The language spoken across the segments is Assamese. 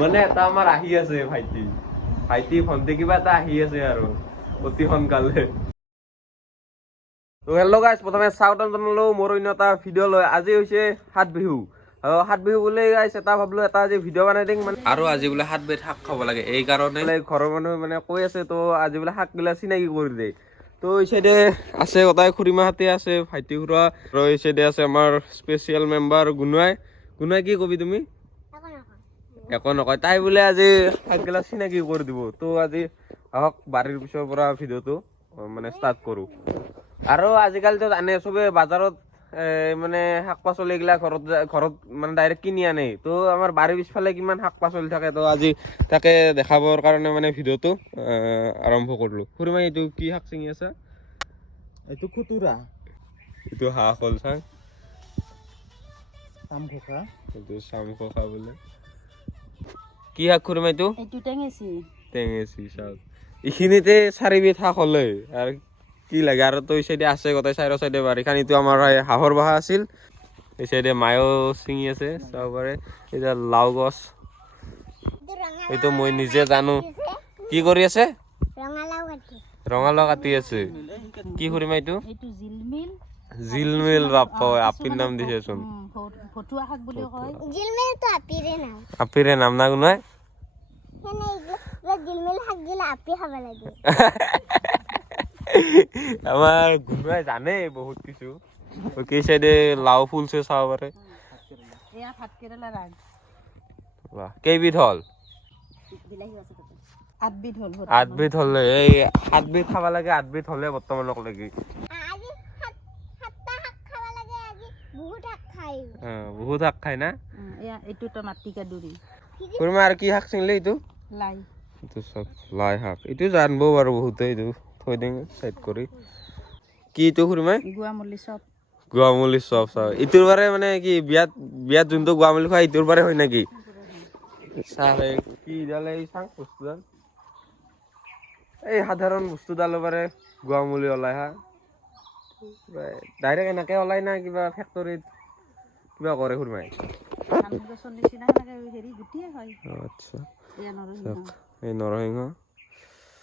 মানে এটা আমাৰ আহি আছে ভাইটি ভণ্টি কিবা এটা আহি আছে আৰু অতি সোনকালে। হেল্ল' গাইজ, প্ৰথমে স্বাগতম জনালোঁ মোৰ অন্য এটা ভিডিঅ' লৈ। আজি হৈছে সাত বিহু বুলি গাইজ এটা ভাবিলো এটা আজি ভিডিঅ' বনাই দিম মানে। আৰু আজি বোলে 7 বিধ শাক খাব লাগে, এই কাৰণে ঘৰৰ মানুহে মানে কৈ আছে। তো আজি বোলে শাকগিলা চিনাকি কৰি দিয়ে। তো এই চাইডে আছে গোটাই খুড়ীমাহঁতে আছে, ভাইটি খুড়া, আৰু এই চাইডে আছে আমাৰ স্পেচিয়েল মেম্বাৰ গুণাই। কি কবি তুমি? একো নকয়। তাই বোলে আজি শাকগিলা চিনাকি কৰি দিব। তো আজি আহক বাৰীৰ পিছৰ পৰা ভিডিঅ'টো মানে ষ্টাৰ্ট কৰোঁ। আৰু আজিকালিতো জানে চবে বজাৰত মানে শাক পাচলি এইগিলা ঘৰত মানে ডাইৰেক্ট কিনি আনে। তো আমাৰ বাৰীৰ পিছফালে কিমান শাক পাচলি থাকে, তো আজি তাকে দেখাবৰ কাৰণে মানে ভিডিঅ'টো আৰম্ভ কৰিলোঁ। খুড়ীমা, এইটো কি শাক চিঙি আছে? এইটো খুতুৰা, এইটো হাঁহ হ'ল চাং, চামখোকা, এইটো চামখোকা বোলে। কি শাক খুড়ীমা এইটো? এইটো টেঙেচি চাওক, এইখিনিতে 4 বিধ শাক হ'লে আৰু কি লাগে। আৰু তো এই চাইডে আছে গোটেই চাইডৰ চাইডে বাৰীখান। এইটো আমাৰ হাঁহৰ বাহা আছিল। এই চাইডে মায়েও ছিঙি আছে, চাব পাৰে। এতিয়া লাও গছ, এইটো মই নিজে জানো। কি কৰি আছে? ৰঙালাও কাটি আছে। কি খুড়ীমা এইটো? জিলমিল। বাপ্পা, আপিৰ নাম দিছেচোন। ভতুৱা শাক বুলি কয়। জিলমিলটো আপিৰে নাম না গুনাই? জিলমিল শাক গিলা আপি খাব লাগে। আমাৰ গুণাই জানে বহুত কিছু। কি চাইডে লাও ফুলছে চাব পাৰে। এয়া ভাতকেৰেলা ৰাগ। বাহ, কেইবিধ হ'ল? 8 বিধ হ'ল। 8 বিধ হ'লে এই 7 বিধ খাব লাগে। 8 বিধ হ'লে বৰ্তমানক লাগি আজি সাতটা শাক খাব লাগে। আজি বহুত শাক খাই। বহুত শাক খাই না? এয়া এইটো তো মাটিকাদুৰি। খুড়ীমা আৰু কি শাক চিঙলি? এইটো লাই। এইটো চব লাই শাক। এইটো জানবো বাৰু বহুতে, এইটো থৈ দিম চাইড কৰি। কি এইটো খুড়ীমা? গুৱামুলি চপ। চাও ইটোৰ বাৰে মানে কি বিয়াত যোনটো গুৱামুলি খোৱা ইটোৰ বাৰে হয় নেকি? চাহে কি ডালে চাং বস্তুডাল, এই সাধাৰণ বস্তুডালৰ বাৰে গুৱামুলি ওলাই হা। ডাইৰেক্ট এনেকে ওলাই না কিবা ফেক্টৰীত কিবা কৰে খুড়ীমাই? আচ্ছা, এই নৰসিংহ।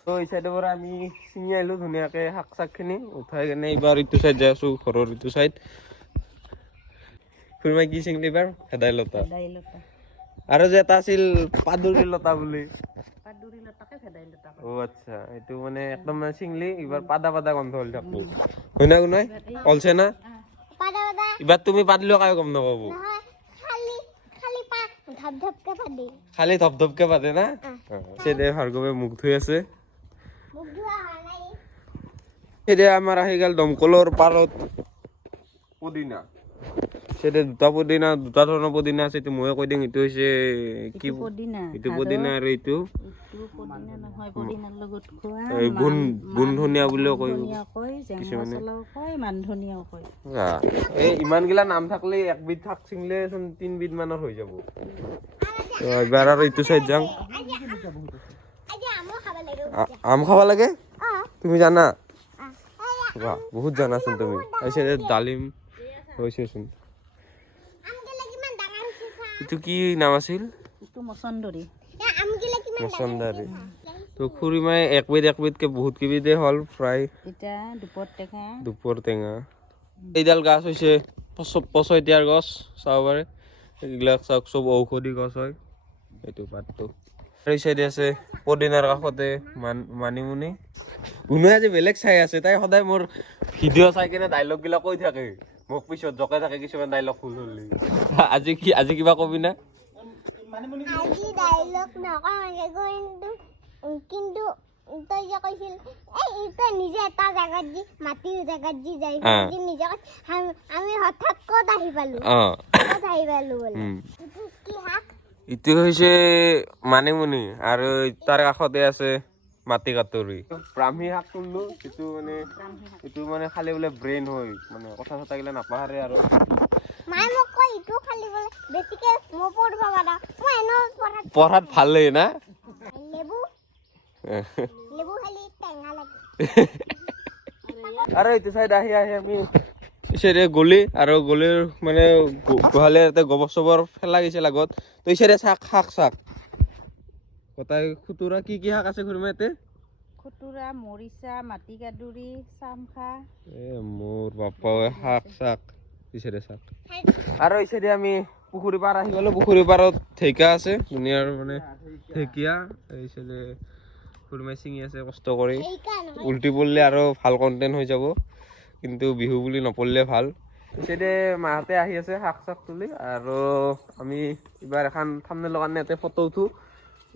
তো এই চাইডৰ পৰা আমি চিঙি আহিলোঁ ধুনীয়াকৈ শাক চাকখিনি উঠাই কেনে এইবাৰ ইটো চাইড যাই আছোঁ, ঘৰৰ ইটো চাইড। খুড়ীমাই কি চিঙলি এইবাৰ? ভেদাইলতা। আৰু যে এটা আছিল পাদুৰি লতা বুলি। অ' আচ্ছা, এইটো মানে একদম চিঙলি এইবাৰ পাদা গন্ধ হ'ল থাকবো। হয় না গুনাই? অলছে না? এইবাৰ তুমি পাদলিও কায়ো গম নাপাব। খালি ধপধপকে পাতে না? সেইদে ভাৰ্গৱে মুখ ধুই আছে। সেইদে আমাৰ আহি গ'ল দমকলৰ পাৰত পুদিনা। সেইদে দুটা ধৰণৰ পুদিনা আছে। এইটো ময়ে কৈ দিম। এইটো হৈছে কি পুদিনা? এইটো পুদিনা আৰু এইটো গুণ ধনিয়া বুলিও কয় কিছুমানে। এই ইমানগিলা নাম থাকলে একবিধ শাক চিঙলে চোন 3 বিধ মানৰ হৈ যাব। এবাৰ আৰু এইটো চাইড যাওঁ। আম খাব লাগে? তুমি জানা? বাহ, বহুত জানাচোন তুমি। ডালিম হৈছেচোন। এইটো কি নাম আছিল? মচন্দৰী। তো খুড়ীমাই একবিধকে বহুত কেইবিধে হ'ল প্ৰায়। এতিয়া দুপৰ টেঙা। এইডাল গাছ হৈছে পচতিয়াৰ গছ, চাব পাৰে। এইবিলাক চাওক, চব ঔষধি গছ হয়। এইটো পাতটো এই চাইডে আছে পদিনাৰ কাষতে মানিমুনি। গুণাই আজি বেলেগ চাই আছে। তাই সদায় মোৰ ভিডিঅ' চাই কিনে ডাইলগ গিলা কৈ থাকে, মোক পিছত জকাই থাকে কিছুমান ডাইলগ ভুল হলি। আজি কিবা কবি না? আজি ডাইলগ নকওঁ, কিন্তু তই যে কৈছিল তই নিজে এটা জাগাত যি মাটিৰ জাগাত যি যাই নিজে আমি হঠাৎ ক'ত আহি পালো বোলে। কি শাক? ইটো হৈছে মানিমুনি আৰু তাৰ কাষতে আছে মাটি কাতুৰি। ব্ৰাহ্মী শাক শুনলো, এইটো মানে খালি বোলে ব্ৰেইন হয়, মানে কথা চথা গিলা নাপাহৰে। আৰু মায়ে মোক কয় ইটো খালি বোলে বেছিকে মই পঢ়বা পাৰা। মই এনে পঢ়াত ভালেই না? লেবু খালি টেঙা লাগে। আৰু এইটো চাইড আহি আমি চাইডে গলি আৰু গলিৰ মানে গোহালি ইয়াতে গোবৰ চবৰ ফেলা গৈছে লাগত তো এই চাইডে শাক গোটাই খুতুৰা কি শাক আছে খুৰীমা ইয়াতে খুতুৰা মৰিচা মাটিকাদুৰি চামখা মোৰ বাপাৱে শাক এই চাইডে আৰু এই চাইডে আমি পুখুৰী পাৰ আহি গ'লো পুখুৰী পাৰত ঢেকীয়া আছে ধুনীয়াৰ মানে ঢেকীয়া এই চাইডে খুৰীমাই ছিঙি আছে কষ্ট কৰি উল্টি পৰিলে আৰু ভাল কণ্টেণ্ট হৈ যাব কিন্তু বিহু বুলি নপৰিলে ভাল এই চাইডে মাহঁতে আহি আছে শাক তুলি আৰু আমি এইবাৰ এখন থাম্বনেইলৰ কাৰণে ইয়াতে ফটো উঠো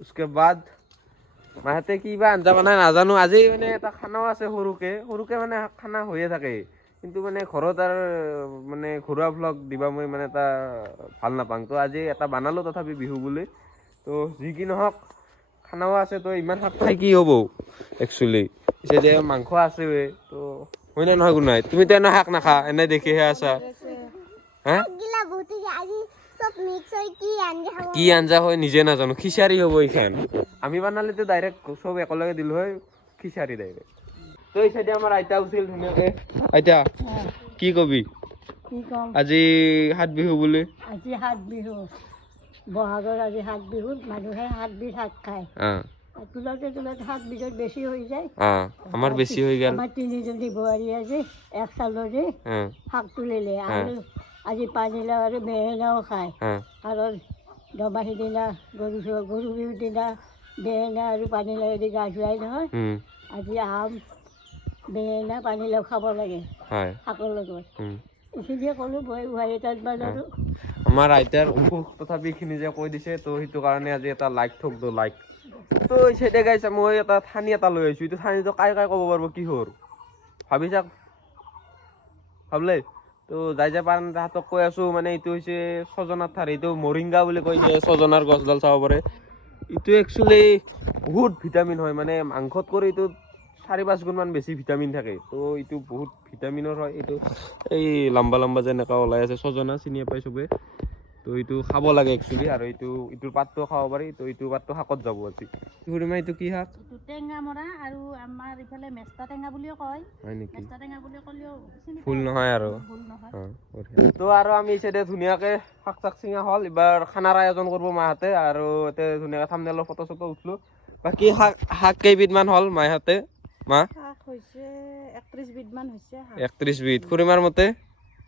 उसके बाद মাহঁতে কিবা আঞ্জা বনাই নাজানো আজি মানে এটা খানাও আছে সৰুকে মানে খানা হৈয়ে থাকে কিন্তু মানে ঘৰত আৰু মানে ঘৰুৱা ভ্লগ দিবা মই মানে এটা ভাল নাপাওঁ তো আজি এটা বনালো তথাপি বিহু বুলি তো যি কি নহওক খানাও আছে তো ইমান শাক খাই কি হ'ব একচুৱেলি পিছে যে মাংস আছে তো হয় নে নহয় কোনাই তুমি তো এনে শাক নাখা এনে দেখিহে আছা হা গিলা বহুত আজি সব মিক্স হৈ কি আঞ্জা হয় নিজে নাজানো খিচাৰি হ'ব এইখান আমি বনালে তো ডাইৰেক্ট সব একেলগে দিলো হয় খিচাৰি ডাইৰেক্ট তো এই চাইডে আমাৰ আইতা উঠিল ধুনীয়াকে আইতা কি কবি কি কম আজি হাত বিহু বুলি আজি হাত বিহু বহাগৰ আজি হাত বিহুত মানুহে হাত বিধ শাক খায় তোলাতে হাত বিধত বেছি হৈ যায় আমাৰ বেছি হৈ গ'ল আমাৰ তিনিজনী বোৱাৰী আজি এক চালৰি শাক তুলিলে আৰু আজি পানীলাও আৰু বেঙেনাও খায় কাৰণ দমাহী দিনা গৰু বিহুৰ দিনা বেঙেনা আৰু পানীলাও দি গা ধুৱাই নহয় আজি আম বেঙেনা পানীলাও খাব লাগে শাকৰ লগত এইখিনিয়ে ক'লোঁ বোৱাৰী তাত আৰু আমাৰ আইতাৰ অসুখ তথাপি এইখিনি যে কৈ দিছে তো সেইটো কাৰণে আজি এটা লাইক থক দো লাইক তো এই চাইডে গাইছে মই এটা থানি এটা লৈ আহিছোঁ এইটো থানিটো কাই ক'ব পাৰিব কিহৰ ভাবি চাওক ভাবলে তো যাই পাৰ তাহাঁতক কৈ আছোঁ মানে এইটো হৈছে ছজনাৰ ঠাৰি এইটো মৰিংগা বুলি কৈ যে ছজনাৰ গছডাল চাব পাৰে এইটো একচুৱেলি বহুত ভিটামিন হয় মানে মাংসত কৰি এইটো 4-5 গুণমান বেছি ভিটামিন থাকে তো এইটো বহুত ভিটামিনৰ হয় এইটো এই লম্বা যেনেকুৱা ওলাই আছে ছজনা চিনি পাই চবে তো এইটো খাব লাগে একচুৱেলি আৰু এইটোৰ পাতটো খাব পাৰি তো এইটো পাতটো শাকত যাব আজি খুৰীমা এইটো কি শাক এইটো টেঙা মৰা আৰু আমাৰ ইফালে মেষ্টা টেঙা বুলিও কয় হয় নেকি মেষ্টা টেঙা বুলি ক'লেও ফুল নহয় আৰু তো আৰু আমি চাইডে ধুনীয়াকে শাক চিঙা হ'ল এইবাৰ খানাৰ আয়োজন কৰিব মাহঁতে আৰু ইয়াতে ধুনীয়াকে থাম্বনেইলৰ ফটো চটো উঠলো বাকী শাক কেইবিধমান হ'ল মাহঁতে মা শাক হৈছে 31 বিধমান হৈছে 31 বিধ খুৰীমাৰ মতে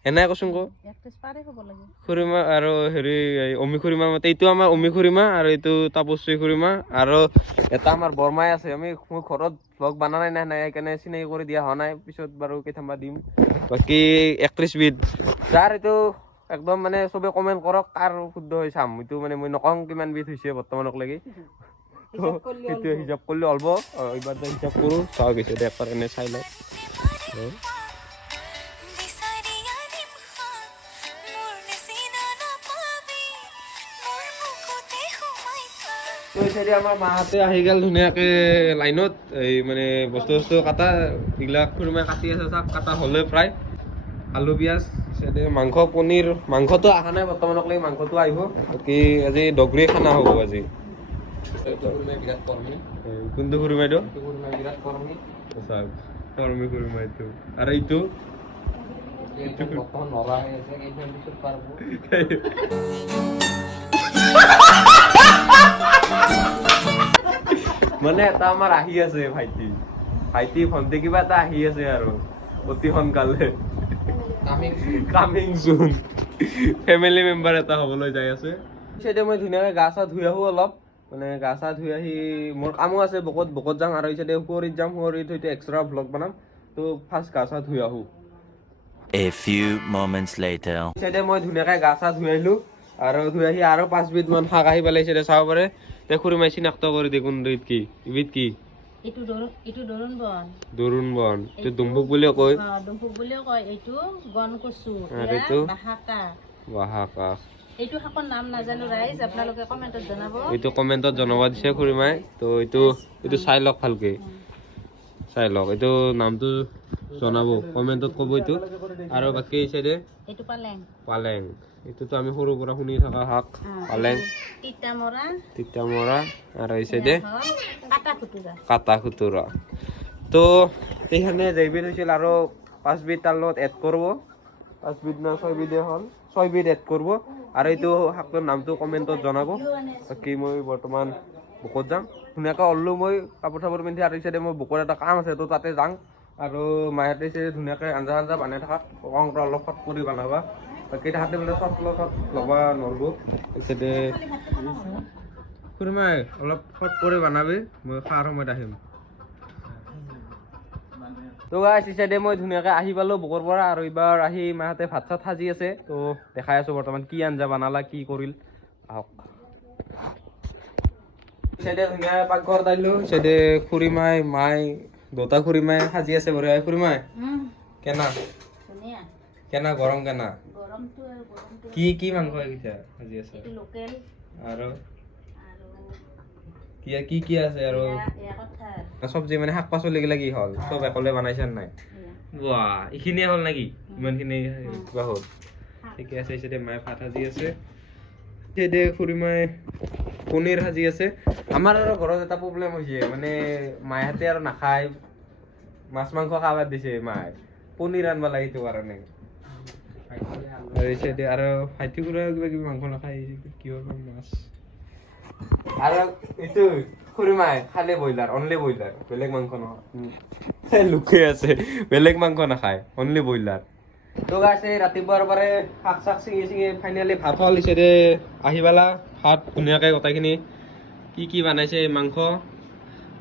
এনে কচোন কো 31 পাৰে হ'ব লাগে খুৰীমা আৰু হেৰি অমি খুৰীমাৰ মতে এইটো আমাৰ অমি খুৰীমা আৰু এইটো তাপস্বী খুৰীমা আৰু এটা আমাৰ বৰমাই আছে মই ঘৰত ভ্লগ বনা নাই সেইকাৰণে চিনাকি কৰি দিয়া হোৱা নাই পিছত বাৰু কেইটামান দিম বাকী 31 বিধ যাৰ এইটো একদম মানে চবে কমেণ্ট কৰক কাৰ শুদ্ধ হৈ চাম এইটো মানে মই নকওঁ কিমান বিধ হৈছে বৰ্তমানলৈকে সেইটো হিচাপ কৰিলে অলব এইবাৰ হিচাপ কৰোঁ চাওঁ গৈছে একবাৰ এনে চাই লওঁ আমাৰ মাহঁতে আহি গ'ল ধুনীয়াকে লাইনত এই মানে বস্তু কাটা এইবিলাক খুৰীমাই কাটি আছে চাওক কাটা হ'লে প্ৰায় আলু পিঁয়াজ মাংস পনীৰ মাংসটো অহা নাই বৰ্তমানলৈকে মাংসটো আহিব বাকী আজি ডগৰী খানা হ'ব আজি কোনটো খুৰীমাইটো কৰ্মী খুৰীমাইটো আৰু এইটো মানে এটা আমাৰ আহি আছে ভাইটি ভণ্টি কিবা এটা আহি আছে আৰু অতি সোনকালে কামিং চুন ফেমিলি মেম্বাৰ এটা হ'বলৈ যাই আছে সেইটোৱে মই ধুনীয়াকৈ গা চা ধুই আহোঁ অলপ মানে গা চা ধুই আহি মোৰ কামো আছে বকত যাম আৰু এইচাইডে শুৱৰীত যাম শুৱৰীত হয়তো এক্সট্ৰা ভ্লগ বনাম তো ফাৰ্ষ্ট গা চা ধুই আহোঁ A few moments later. এইচাইডে মই ধুনীয়াকৈ গা চা ধুই আহিলোঁ আৰু ধুই আহি আৰু 5 বিধমান শাক আহি পেলাই এইচাইডে চাব পাৰে তে খুৰীমাই চিনাক্ত কৰি দিয়ে কোনটো কি ইবিধ কি এইটো দৰুণ বন দৰুণ বন এইটো দুম্বুক বুলিও কয় দুম্বুক বুলিও কয় এইটো গন কচু আৰু এইটো বাহাকা এইটো শাকৰ নাম নাজানো ৰাইজ আপোনালোকে কমেণ্টত জনাব এইটো কমেণ্টত জনাব দিছে খুৰীমাই তো এইটো চাই লওক ভালকৈ চাই লওক এইটো নামটো জনাব কমেণ্টত ক'ব এইটো আৰু বাকী এই চাইডে এইটো পালেং এইটোতো আমি সৰুৰ পৰা শুনি থকা শাক পালেং তিতা মৰা আৰু এই চাইডে কাটা খুতুৰা তো এইখানে জৈবিধ হৈছিল আৰু 5 বিধ তাৰ লগত এড কৰিব 5 বিধ না 6 বিধে হ'ল 6 বিধ এড কৰিব আৰু এইটো শাকটোৰ নামটো কমেণ্টত জনাব বাকী মই বৰ্তমান বুকত যাম ধুনীয়াকৈ অল্লো মই কাপোৰ চাপোৰ পিন্ধি আৰু ইচাইডে মই বুকৰ এটা কাম আছে তো তাতে যাওঁ আৰু মাহঁতে ধুনীয়াকৈ আঞ্জা বনাই থাকা কওঁ অলপ ফট কৰি বনাবা বাকী তাহাঁতে বোলে চট ল'ব নোৱাৰিব ইচাইডে খুৰীমাই অলপ ফট কৰি বনাবি মই খোৱাৰ সময়ত আহিম তো গাইছ ইচাইডে মই ধুনীয়াকৈ আহি পালোঁ বুকৰ পৰা আৰু এইবাৰ আহি মাহঁতে ভাত চাত সাজি আছে তো দেখাই আছোঁ বৰ্তমান কি আঞ্জা বনালা কি কৰিল আহক ইচাইডে ধুনীয়া পাকঘৰ আহিলোঁ ইচাইডে খুৰীমাই মাই দুটা খুৰীমাই সাজি আছে বঢ়িয়া খুৰীমাই কেনা কেনা গৰম কেনা কি মাংস এইকেইটা সাজি আছে আৰু কি আছে আৰু চব্জি মানে শাক পাচলি গিলা কি হ'ল চব একলে বনাইছে নাই বাহ এইখিনিয়ে হ'ল নেকি ইমানখিনি কিবা হ'ল ঠিকে আছে ইচাইডে মায়ে ভাত সাজি আছে ইচাইডে খুৰীমাই পনীৰ সাজি আছে আমাৰ আৰু ঘৰত এটা প্ৰব্লেম হৈছে মানে মাহঁতে আৰু নাখায় মাছ মাংস খাব দিছে মায়ে পনীৰ আনিব লাগে সেইটো কাৰণে আৰু ইচাইডে আৰু ভাইটি খুৰা কিবা কিবি মাংস নাখায় কিহৰ মাছ আৰু এইটো খুৰীমাই খালে ব্ৰইলাৰ অনলি ব্ৰইলাৰ বেলেগ মাংস নহয় লুকাই আছে বেলেগ মাংস নাখায় অনলি ব্ৰইলাৰ তো গাইছে ৰাতিপুৱাৰ পৰাই শাক চাক ছিঙি ফাইনেলি ভাত হ'ল ইচাইডে আহি পালা ভাত ধুনীয়াকৈ গোটেইখিনি কি বনাইছে মাংস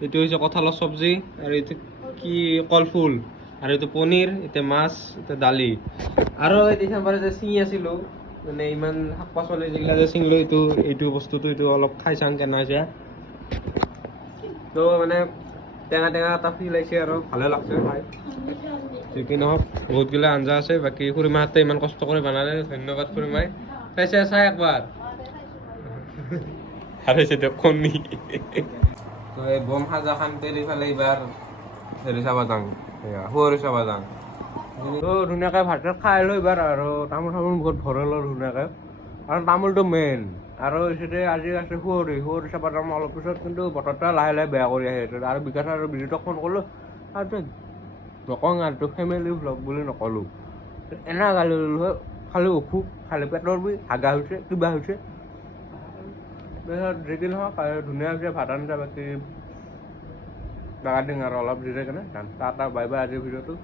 এইটো হৈছে কঁঠালৰ চব্জি আৰু এইটো কি কলফুল আৰু এইটো পনীৰ এতিয়া মাছ এতিয়া দালি আৰু এতিয়া পাৰে যে ছিঙি আছিলোঁ মানে ইমান শাক পাচলি যিগিলা যে ছিঙিলোঁ এইটো বস্তুটো এইটো অলপ খাই চাং কেনে হৈছে তো মানে টেঙা এটা ফিল আহিছে আৰু ভালে লাগছে খাই যি কি নহওক বহুতগিলা আঞ্জা আছে বাকী খুৰীমাহঁতে ইমান কষ্ট কৰি বনালে ধন্যবাদ খুৰীমাই চাই একবাৰ আৰু সেইটো কণী তো এই বম সাজা খান তেলি ফালে এইবাৰ হেৰি চাব যাওঁ শুৱৰী চাব যাওঁ তো ধুনীয়াকৈ ভাত চাত খাই লৈ এইবাৰ আৰু তামোল বহুত ভৰালোঁ ধুনীয়াকৈ কাৰণ তামোলটো মেইন আৰু এইটোতে আজি আছে শুৱৰী চাব যাম অলপ পিছত কিন্তু বতৰটা লাহে বেয়া কৰি আহি আছে আৰু বিকাশ আৰু বিজিতক ফোন কৰিলোঁ আৰু নকওঁ আৰু তোক ফেমিলি ভ্লগ বুলি নকলোঁ এনে গালি ল'লোঁ হয় খালি অসুখ খালি পেটৰ বিষ হাগা হৈছে কিবা হৈছে তাৰপিছত যি কি নহওক ধুনীয়া হৈছে ভাত আঞ্জা বাকী দাগা দিং আৰু অলপ দিলে কাৰণে টাটা বাই বাই আজিৰ ভিডিঅ'টো